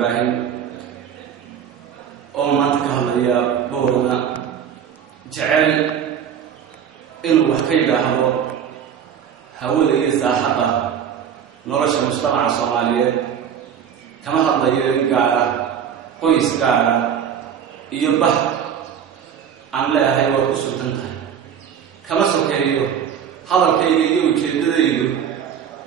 إبراهيم ما تكهل يا بورنا جعل إنه وحكي هذا هؤلاء ساحقة نورش المجتمع الصومالي كما هذا يقال قيس قال يبه عن لا هاي وقصة تنتهي كما سكيريو هذا الكيريو يجدديو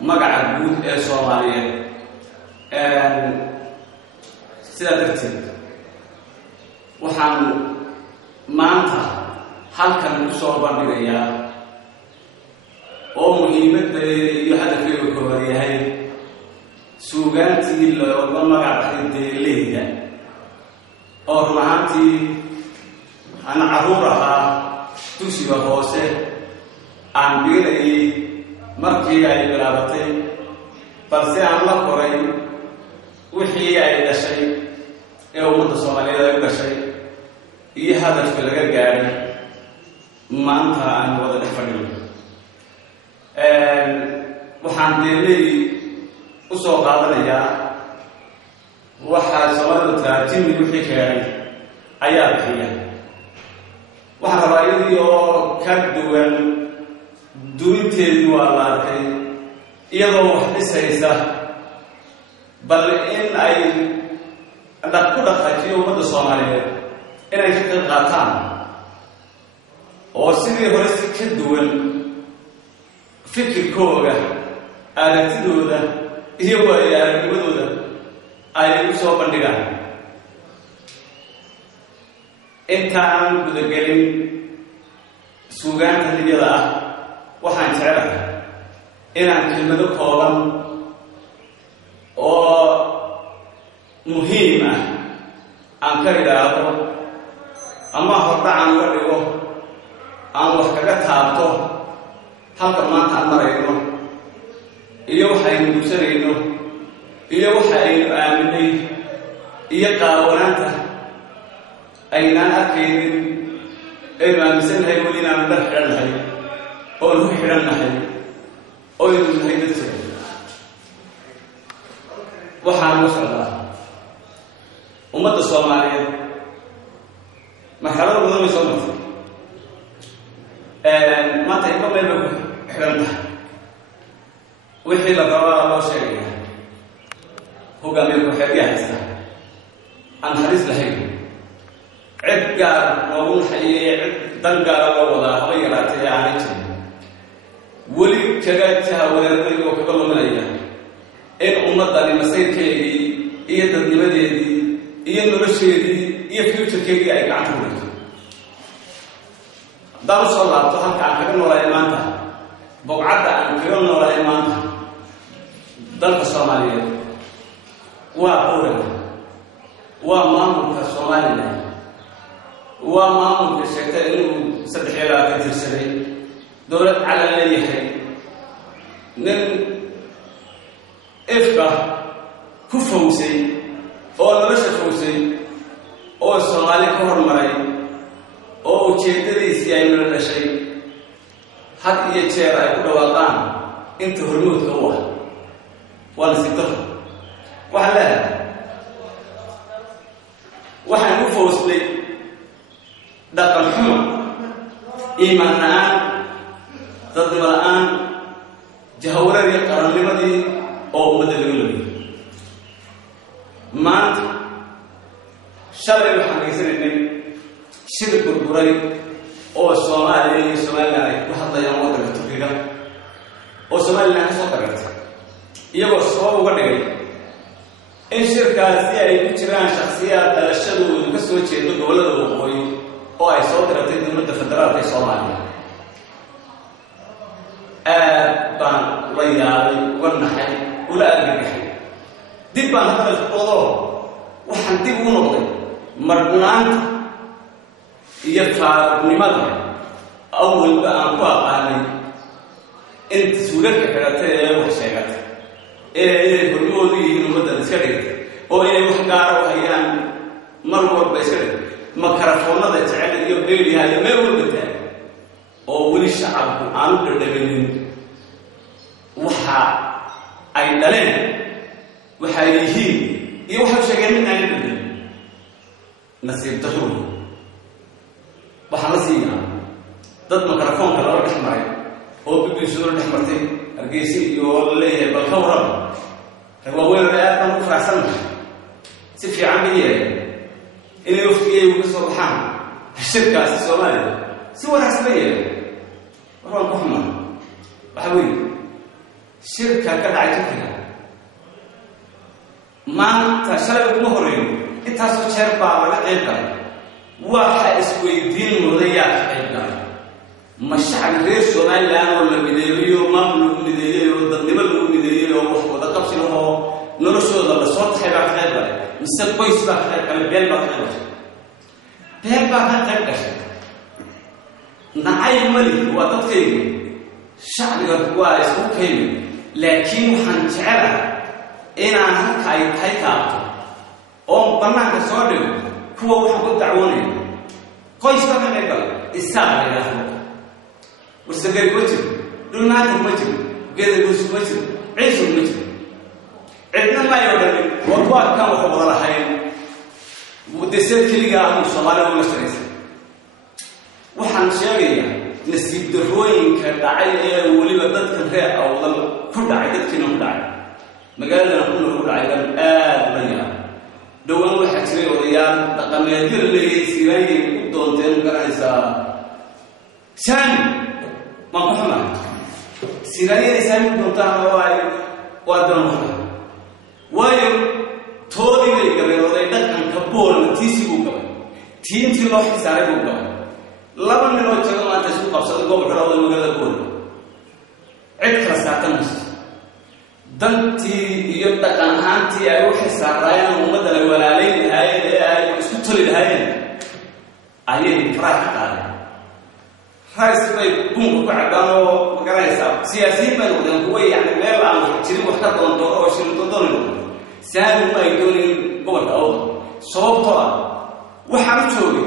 مقعد بود الصومالية سيادتي وحن maanta halkan ku soo bandhigaya oo muhiimadda iyo hadafkeedu ka waryahay suugaantii looga magacaabay deelayda oo ruuxantii ana caruur ahaa dugsiga hoose aan dhigay markii ay bilaabatay balse aan la koray wixii ay dhashay ee ummadda Soomaaliyeed ay gashay iyo hadafka laga gaaray maanta aan wada dhexfadhino waxaan deelay u soo qaadanayaa waxa Soomaalida taatiin wixii keenay ayaa bixiya waxaan rabaa iyadoo ka duwan duunteedu waa la arkay iyadoo wax dhisaysa bal in ay ku dhaqajiyo ummadda Soomaaliyeed inay ka qaataan oo sidii hore si ka duwan fikirkooda aragtidooda iyo waayo-aragnimada ay u soo bandhigaan intaan gudagelin suugaanta niyada ah waxaan jecelahay inaan kelmado kooban oo muhiim ah aan ka idhaahdo ama hordhacan uga dhigo aan wax kaga taabto halka maanta aan marayno iyo waxaynu dugsanayno iyo waxaynu aaminay iyo qaawanaanta aynaan arkaynin aynu aaminsanahay weli inaan dar xidhannahay oo lagu xidhannahay oo aynu nahay dadkeena waxaan u socdaa ummadda Soomaaliyeed marxalad badan way soo martay maanta inta meel ku xidhantahay wixii la rabaa loo sheegaya hogaamiye ku-xigeenka haysta aan halis lahayn cid gaar loogu naxayay cid dan gaar loo wadaa haba yaraatay aanay jirin weli kaga jahawareeray oo kaga luminaya in ummadani masayrkeedii iyo dadnimadeedii iyo nolosheedii iyo future-keedii ay gacanta ku dhigto dal soo laabto halka aan kaga noolahay maanta bogcadda aan kaga noolahay maanta dalka Soomaaliyeed waa dowladda waa maamulka Soomaaliland waa maamulka sheegtay inuu 3 tirsaday dowlad calan leeyahay nin ifka ku fawsay oo nolosha fawsay oo Soomaali ka hormaray oo ujeedadiisii ay la dhashay had iyo jeer ay ku dhawaaqaan inta hormuudka u ah wala sito waxaan u fawsay dhaqan xumo iimaan la'aan dadnimo la'aan jahawareer iyo qarannimadii oo ummadda lagu lumiyo maanta shalay waxaan dhegeysanay shir burburay oo Soomaaliya iyo Soomaaliland ay ku hadlayaan waddanka Turkiga oo Soomaaliland ka soo qabatay iyagoo soo uga dhigay in shirkaasi ay ku jiraan shakhsiyaad dhalashadoodu ka soo jeedo gobollada waqooyi oo ay soo diratay dowladda federaalka ee Soomaaliya baan la yaabay uga naxay ula argagaxay dib baan hadal qodo waxaan dib u noqday marnaanta iyo faarnimada awalba aan ku aqaanay inta suuradka xiratay ee wax sheegatay ee hormoodu yihiin ummadda iska dhigtay oo inay wax gaara u hayaan mar walba iska dhigtay makarafoonada jecel iyo beeliha iyo meel walba taagay oo weli shacabku aanu dhadhamanin waxa ay dhaleen waxay yihiin iyo waxa sheegeen nasiib darro waxaa la siiyaa dad makarafoonka lala dhex maray oo BBC lala dhex martay Hargeysa iyo leeyahay bal ka waran waaweyn aad baan u faraxsanahay si fiican biyay inay waqtigeedu ka soo baxaan shirkaasi Soomaaliya si wanaagsan biyay waxaan ku xumaa waxa weeye shirka ka dhacay Turkiga maanta shalay ugu horeeyay intaasoo jeer baa laga qayb galay waxa isweydiin mudaya qayb galay mashacab reer Soomaaliland oo la mideeyo maamul mideeyo dadnimo lagu mideeyo wax wada qabsi oo noloshooda la soo taxay baa qayb galay mise qoys baa qayb galay beel baa qayb galay beel baa qayb galay nacay mali waa dadkaygu shacbiga waa isku keenay laakiin waxaan jecelahay inaan halka ay tahay taabto oo banaanka soo dhigo kuwa wax ku dacwoonaya qoys baa qayb galay isaga ilaahay وسجل وجه دون ما تمجد قيد الوسط وجه عيش المجد عندنا ما يقدر وقوات كم وخبر الحين ودسات كل جاء مصالح ولا ستريس وحن شاقية نسيب دروين كدعية ولي بدت كنها أو ضل كل دعية كنا دعية مجالنا كله دعية مياه دوام واحد سرير وريال تقام يدير اللي يسيري ودونتين كرهسا ثاني ما محمد سيرايا إنسان دونتان وادرون وايو تودي ليكبر ولا يدك كبول تيسي بوكا تين تلو حسارة بوكا لبن لو تجمع ما تسوق قصد قبل كلا ولا مقدر كول عد خسارة دنتي يبدأ كان هانتي أروح حسارة ومدة ولا لين هاي سكتلي هاي أيه فراح قال هاي سبب بوم كعبانو مقرأيسا سياسيين بنقدم قوي يعني غير عن شيء وحدة دندور أو شيء دندور سامي ما يدوني قوة أو صوب طبعا وحرتوني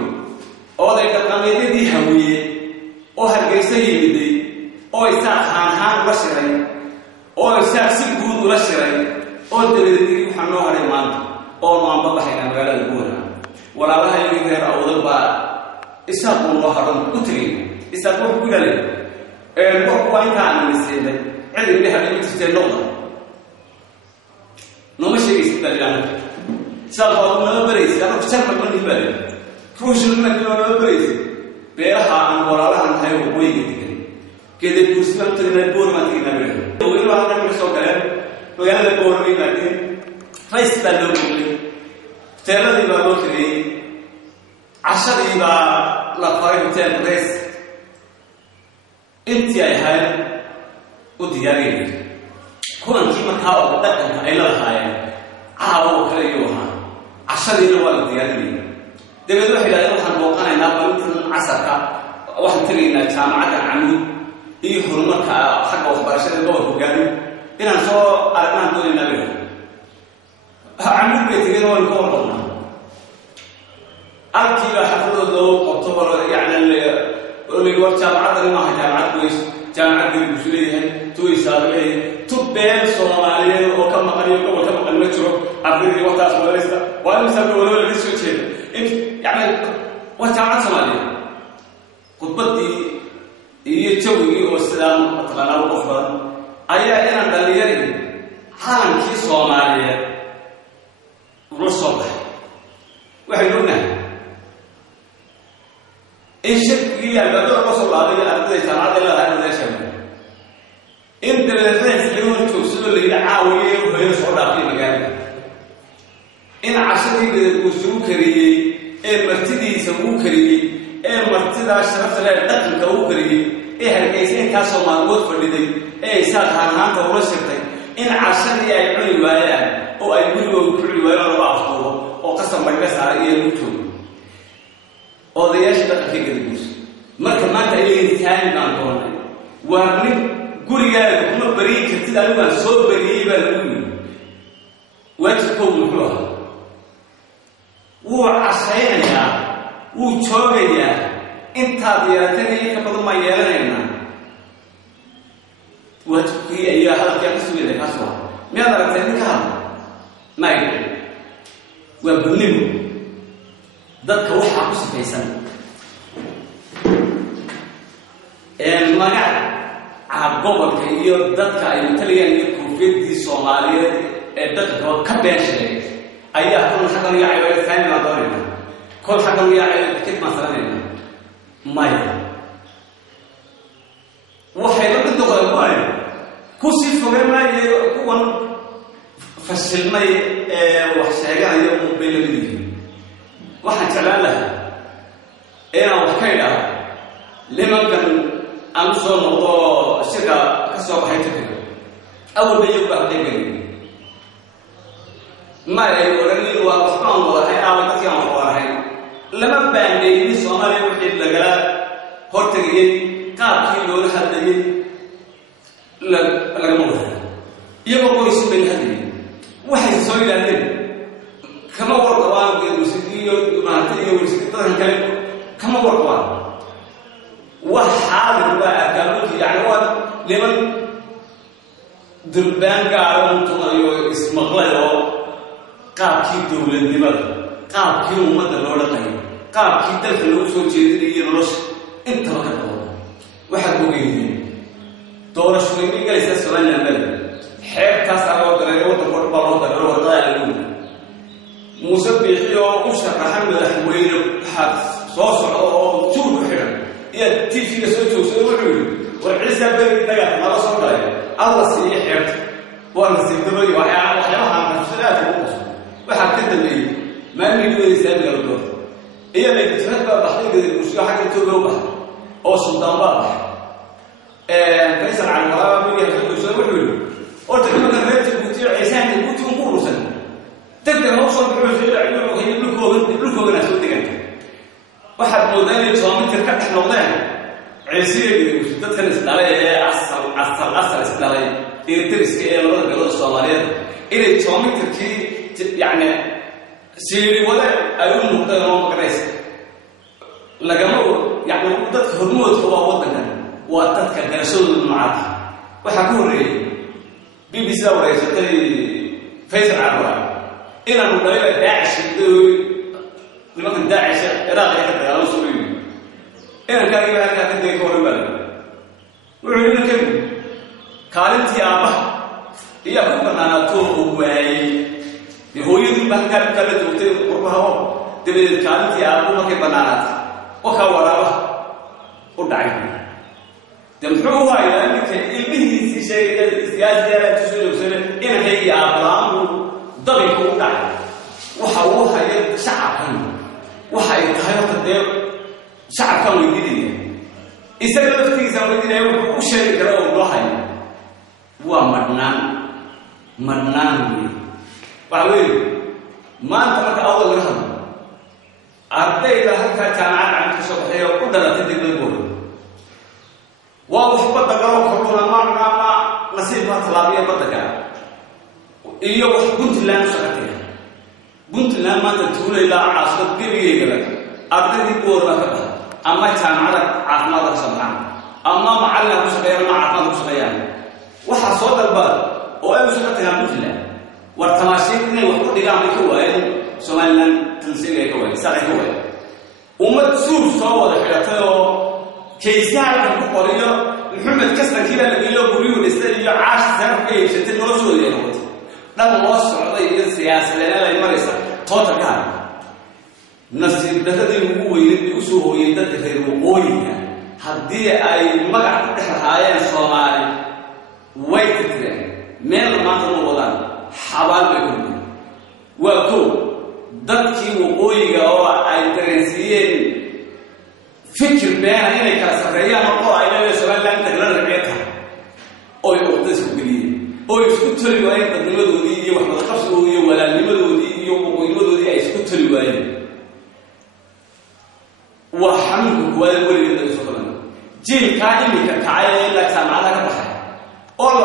أو ذلك القميدي دي هوية أو هالجيسي يدي أو يساق هان وشري أو يساق سجود وشري أو دليل وحنوها ريمان أو ما بحكي عن غير الجونا ولا بها يغير أو ضبا إسحاق الله حرم كتري إسحاق كل ذلك الوقوع كان من السنة علم بها من تستنوض نمشي يستدلون سألوا ما بريس كانوا كشرب من البلد كوش من البلد بريس بيرها عن وراءها عن هاي وقوي كده كوسنا ترينا بور ما ترينا بيرها وين واحد من السكان وين البور مين لكن فيستدلون كله ترى دي بالو كذي 10 يبقى لقارب تنرس انت يا هاي ودياري كون كيما كاو دقن اي لا هاي عاو كليوها 10 ولا دياري دبل وحي لا waxaan booqanaynaa balintan casarka waxaan tagaynaa jaamacada Camud iyo horumarka xagga waxbarashada gobolka gaari inaan soo aragnaan doonayna leeyahay Camud beetigeena waan ka warqabnaa arkiga xafladooda October يعني اللي ورا جامعة ما هي جامعة كويس جامعة الجزيرة توي سابقة تبين سومالية وكم قريب وكم المترو عبري وقت مدرسة وأنا مسافر ولا لسه شيء إنت يعني وجامعة سومالية قطبتي هي توي والسلام أتقنا وقفنا أيها أنا دليلي حالن كي سومالية رسول وحيدنا إن شكلي البدر رسول الله عليه الصلاة والسلام هذا الشيء إن الذين يقولون توصلوا للعاوية وهي صعدة في مكان إن عشرة يقولوا كريه إن مرتدي يسموه كريه إن مرتدى شرفت له دخل كوه كريه إيه هالكيسين كاسو مربوط فردي إيه سال هان تورثته إن عشرة يعيشون وياه أو يقولوا كل وياه ربعه أو قسم مجلس على يموتون odayaasha dhaqanka galguus marka maanta ay intaani baan doonay waa mid gurigaaga kuma bari kartid adigu aan soo bariyay baa lagu yiri waajibkoodu muxuu ahaa wuu casaynayaa wuu joogayaa intaad yeelatay ka badan ma yeelanaynaa waajibkii ayaa halkii ka soo yeelay kaasoo miyaad aragtay ninka waa badnimo dadka waxa ku sifaysan magaca gobolka iyo dadka ay taliyaan iyo koofiyadii Soomaaliyeed ee dadka ka beeshay ayaa kun xaqan iyo ayay fahmi doonayna kol xaqan iyo ayay kid masalanayna maya waxay la doqolaan ku si fogeeyay kuwan fashilmay wax sheeganayo mobility waxaan jeclaan lahaa inaan wax ka idhaahdo limankan aan soo noqdo shirka ka soo baxay Turkiga awal bay ugu baxday ma ay oranayeen waa waxaan wadahay dadkii aan wadahay lama baandeeyay Soomaaliya wixii laga hortagay qaabkii loo hadlayay laga maqlay iyagoo qoys bay hadlayeen waxay soo ilaaliyeen kama warqabaan geedusiyo maantay warsitaan kale kama warqabaan وحاضر بقى كانوا يعني هو لمن دربان قالوا تنايو اسم غلو قابكي دولة دمر قابكي أمة دولة قيم قابكي تلك الوصول جديد يرش انت وكذا واحد بقيني دور شوي بيجي يستسلم لنا حير كسر ودري وتقول بالله دري وضايع الأولى موسى بيحيو وشرح حمد الحوير حد صوص أو شو بحير يا تيجي كسوتو سوي والعزة بين الدجاج ما راسه ولا الله سيح يرت وأنا سيدبري وحياها مسلات وحد تدري ما نقول يسأل يردور هي اللي تتفق بحقيقة المشكلة حاجة توجه أو سلطان بابا ليس على المرأة من يخلو سوي قلت لما كان تبوتي عيسان تبوتي ونقول سنة تقدر نوصل بالعزة عيونه وهي بلوكو بناس ودقنك واحد موديل صامت كركت نوضان عسير وشدت الاستعلاء عصر استعلاء يترس كي يلون بلاد الصوماليات إلى صامت كي يعني سيري ولا أيون نقطة ما مقريس لجمعوا يعني وقتك هرموت هو وطننا وقتك كرسول المعاد وحكون ري BBC ورئيسة فيصل عبارة إلى موديل داعش لمن داعش إراقي حتى على سوريا إنا كان يبغى هذا كده يكون بالي وعلينا كم كارنت يا أبا هي أبوك أنا توه وعي هو يدري بحكي كارنت وتر قربها تبي كارنت يا أبو ما كبنات وكوارا وداعي تمحوها إلى أنك إلبيه شيء سياسة تسوي وسوي إنا هي أبلام ضبي وداعي وحوها يد شعبهم waxay tahay qadee shacabka weydinaya isaga laftiisa weydinaya wuxuu u sheegi karaa oo dhahay waa madnaan waxa maanta marka awal laga hadlo ardayda halka jaamacad ka soo baxay oo u dhalatay degmada waa wax badda galo korona ma nasiibka talaabiya badda ka iyo wax Puntland shaqatay Puntland ما تقول إلى عاصمة كبيرة أبدي كورنا كذا أما جامعة عاصمة سبحان أما معلم مسخير مع عاصمة مسخير وحصل البلد وأي مسخير Puntland والتماشيكني وقت دعامي كوين سوالن تنسيق كوين ساري كوين ومتسوق صوّد حياته كيسار كقوليه محمد كسر كذا اللي يقوليه الاستدلال عاش سنة كيف ستنوصل يعني لما وصل عليه السياسة لنا المرسى توتر كان نسيب تهدي هو يدي أسوه يدتك الوقوية هدي أي مقع هاي الصومالي ويتترين من ما تنوضان حوال بكم وكو دتكي وقوية أو أي ترنسيين فكر بيان هنا كالسفرية مقوع إلى سؤال لن تقرر بيتها أو يقتصوا بليه oo isku tiri waayeen dadnimadoodii iyo wax wada qabsigoodii iyo walaalnimadoodii iyo qoynimadoodii ay isku tiri waayeen waa xanuunka kuwaad weligeed ay soo galaan jiilka imika kacay la jaamacada ka baxay oo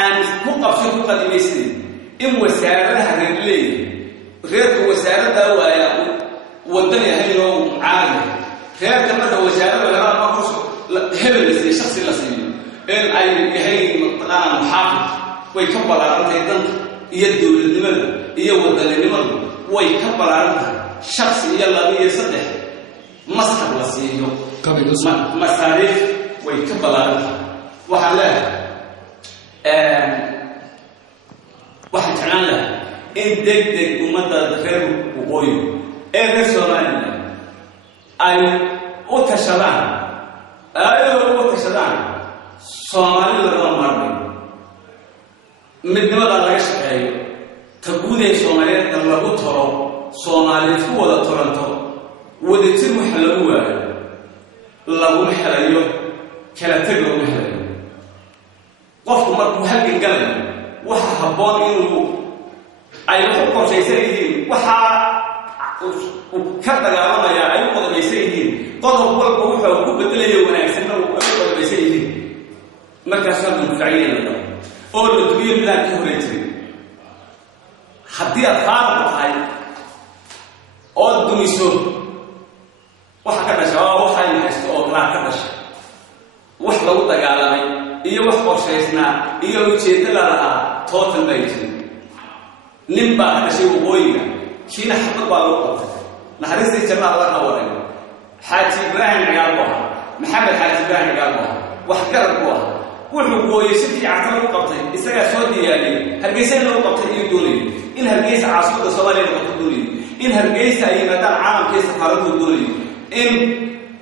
aan ku qabsan ku qadimaysan in wasaaradaha reerka wasaaradda waaya wadan yahay oo caali reerka marka wasaaradda laga qabo hebel si shakhsi la siiyo in ay yahay maqaan xaafid way ka balaarantay dan iyo dawladnimada iyo wadaninimada ويكبر شخص يلا بيصدق مسكب لسيو مصاريف ويكبر وحلا واحد تعالى إن دق ومدى خير وقوي الرسولان أي أتشلان أتشلان صومالي لغماري من ماذا يشتهي تقولي صومالي لغو ترى صومالي فوضى ترنتو ودتر محلوه لغو محليو كلا تغلو محليو قفت مركو هلقن قلن waxa haboon inuu ay ku qorshaysan waxa uu ka dagaalamaya ay u qodbaysan qodob walba wuxuu ku bedelayo wanaagsan oo ay u qodbaysan markaas aad u ficiyeen oo la dubiyo bilaa ka horeeyay hadii aad qaado tahay oo dumiso waxa ka dhashay waxa ay haysto oo kala ka dhashay wax lagu dagaalamay iyo wax qorshaysna iyo ujeedada lahaa total baytin nimba dhashay waqooyiga kiina xabad baa loo qabtay naxariistii jannada Allah ka waray xaaji Ibrahim ciyaarbo maxamed xaaji Ibrahim ciyaarbo wax garab ku ah wuxuu gooyay sidii caqal u qabtay isaga soo diyaariyay hargeysa loo qabtay iyo doonay in hargeysa caasimada Soomaaliya noqoto doonay in hargeysa ay maadaama caalamkiisa safaradu doonay in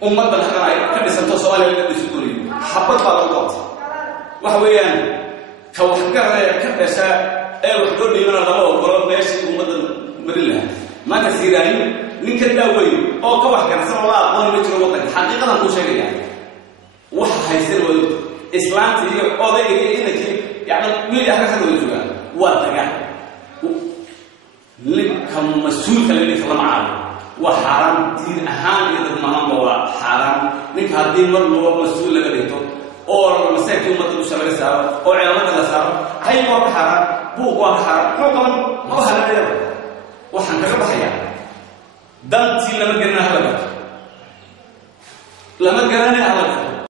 ummadda halkan ay ka dhisanto Soomaaliya laga dhiso doonay xabad baa loo qabtay waxa weeyaan ka wax garaya ka dhasha ee wax loo dhiibana laba ogolo meeshii ummadda marilaha ma ka siiraayin ninka daaway oo ka wax garsan wala aqoon ma jiro wadanka xaqiiqadan ku sheegaya wax haysan wada islaamti iyo odayga inakii yaani wiil ah ka wada waa taga لكم مسؤول كلامي في المعارض وحرام دين أهم إذا ما هو حرام لك هذه مرة مسؤول لقيته أو مساكين ما تدوش على سعر أو علامات على سعر هاي واقع حرام بوق واقع حرام ما كمان ما هو هلا وحنا كبحيا دانتي لما جرنا هلا لما جرنا هلا